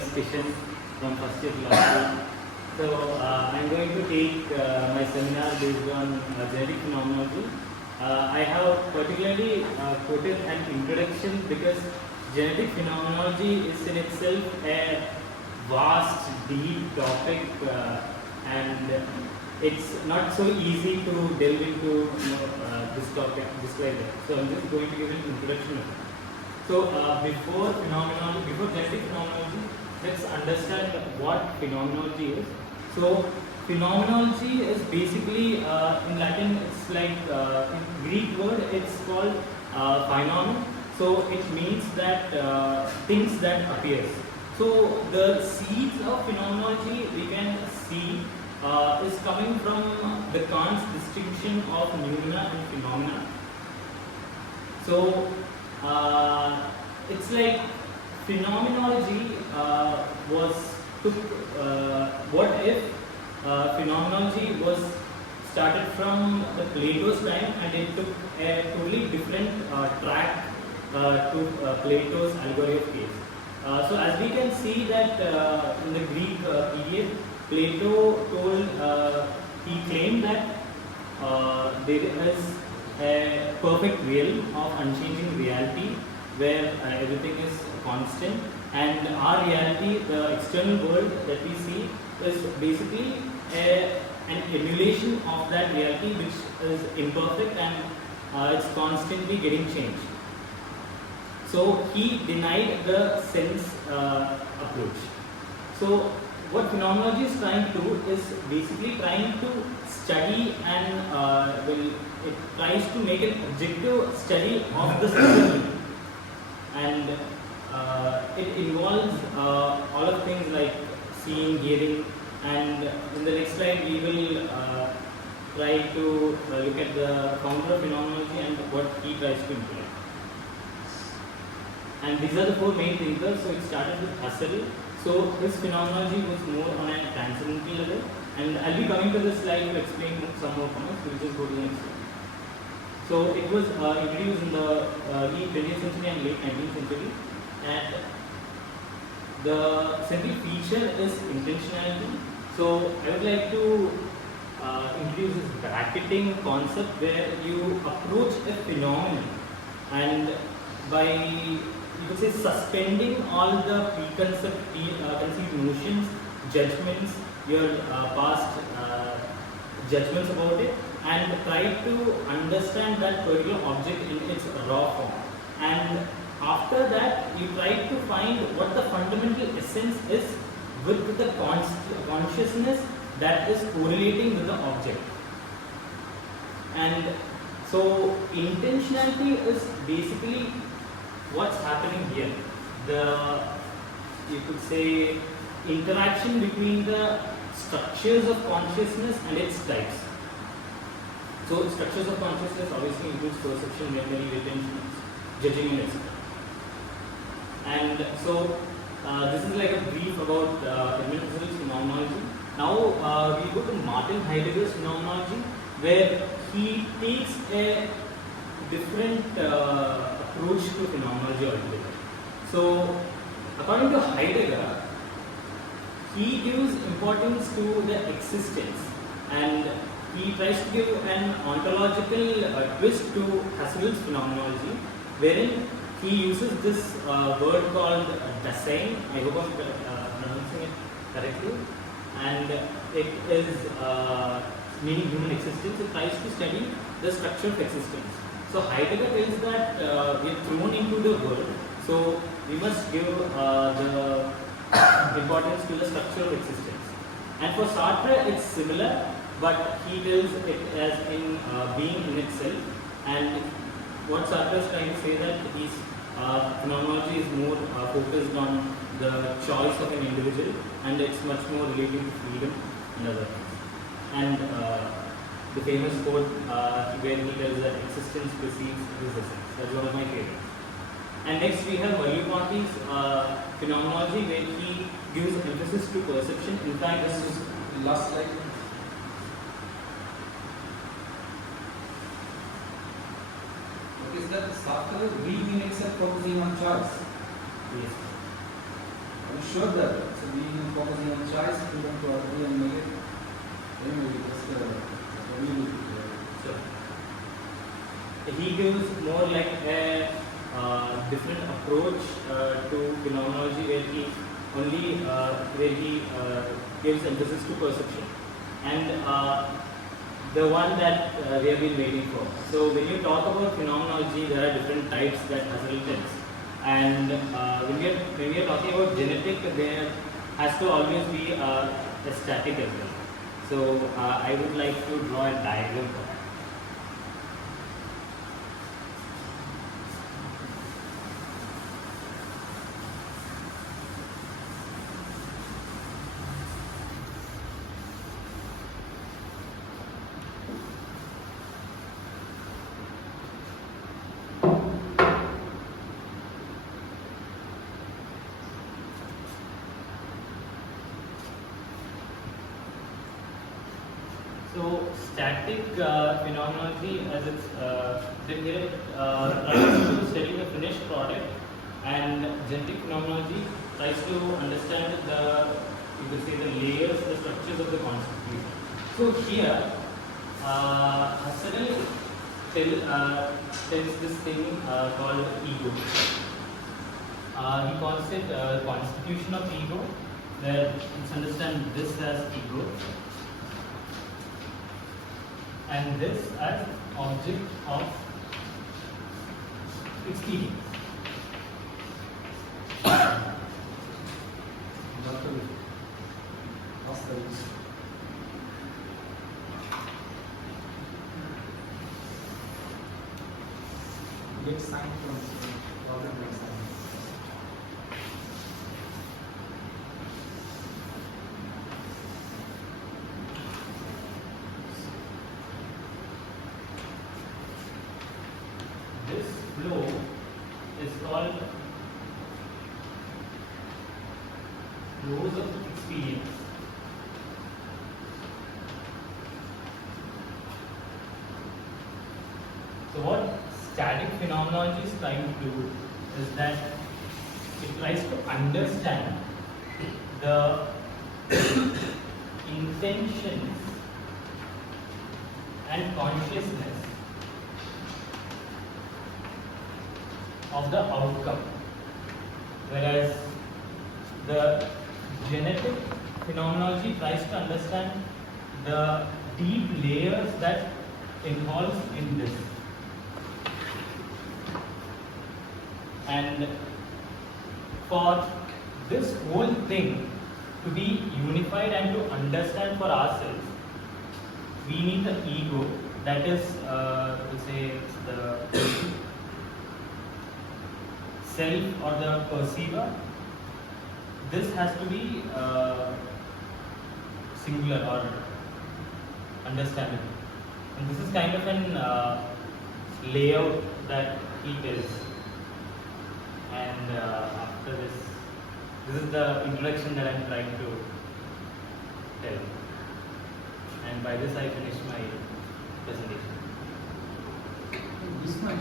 is Kishen from first year philosophy. So I'm going to take my seminar based on genetic phenomenology. I have particularly quoted an introduction because genetic phenomenology is in itself a vast, deep topic, and it's not so easy to delve into this topic just like that. So I'm just going to give an introduction of it. So before genetic phenomenology, let's understand what phenomenology is. So phenomenology is basically in Latin it's like in Greek word it's called phenomenon. So it means that things that appears. So the seeds of phenomenology we can see is coming from the Kant's distinction of phenomena and phenomena. So it's like phenomenology was took what if phenomenology was started from the Plato's time and it took a totally different track to Plato's allegory of case. So as we can see that in the Greek period, Plato he claimed that there is a perfect realm of unchanging reality where everything is constant, and our reality, the external world that we see, is basically an emulation of that reality which is imperfect and it's constantly getting changed. So he denied the sense approach. So what phenomenology is trying to do is basically trying to study and it tries to make an objective study of the system, and it involves all of things like seeing, hearing, and in the next slide we will try to look at the founder of phenomenology and what he tries to implement. And these are the four main thinkers. So it started with Husserl. So his phenomenology was more on a transcendental level, and I'll be coming to this slide to explain some more points. We'll just go to the next slide. So it was introduced in the early 20th century and late 19th century, and the central feature is intentionality. So I would like to introduce this bracketing concept where you approach a phenomenon and by, you could say, suspending all the conceived notions, judgments, your past judgments about it, and try to understand that particular object in its raw form. And after that, you try to find what the fundamental essence is with the consciousness that is correlating with the object. And so intentionality is basically what's happening here. You could say, interaction between the structures of consciousness and its types. So structures of consciousness obviously includes perception, memory, retention, judging, and etc. And so this is like a brief about Edmund Husserl's phenomenology. Now we go to Martin Heidegger's phenomenology, where he takes a different approach to phenomenology altogether. So according to Heidegger, he gives importance to the existence, and he tries to give an ontological twist to Husserl's phenomenology, wherein he uses this word called Dasein. I hope I'm pronouncing it correctly, and it is meaning human existence. It tries to study the structure of existence. So Heidegger tells that we are thrown into the world, so we must give the importance to the structure of existence. And for Sartre, it's similar, but he tells it as in being in itself. And what Sartre is trying to say that his phenomenology is more focused on the choice of an individual, and it's much more related to freedom and other things. And the famous quote where he tells that existence precedes existence. That's one of my favorites. And next we have Merleau-Ponty's phenomenology, where he gives emphasis to perception. In fact, this is last slide. Is that Sartre reading in itself focusing on choice? Yes. to show that. So we focusing on choice, freedom to agree and make it. Anyway, we just really So he gives more like a different approach to phenomenology, where he gives emphasis to perception, and the one that we have been waiting for. So when you talk about phenomenology, there are different types that Husserl tells, and when we are talking about genetic, there has to always be a static as well. So I would like to draw a diagram for that. So static phenomenology, as it's written here, tries to study the finished product, and genetic phenomenology tries to understand you could say, the layers, the structures of the constitution. So here, Husserl tells this thing called ego. He calls it constitution of ego, where let's understand this as ego, and this as object of experience. Get sign from problem like sign. This flow is called flows of experience. So what static phenomenology is trying to do is that it tries to understand the intentions and consciousness of the outcome, whereas the genetic phenomenology tries to understand the deep layers that involves in this. And for this whole thing to be unified and to understand for ourselves, we need the ego, that is, to say, the self or the perceiver. This has to be singular or understandable. And this is kind of an layout that he tells. And after this is the introduction that I am trying to tell. And by this I finish my presentation. This much.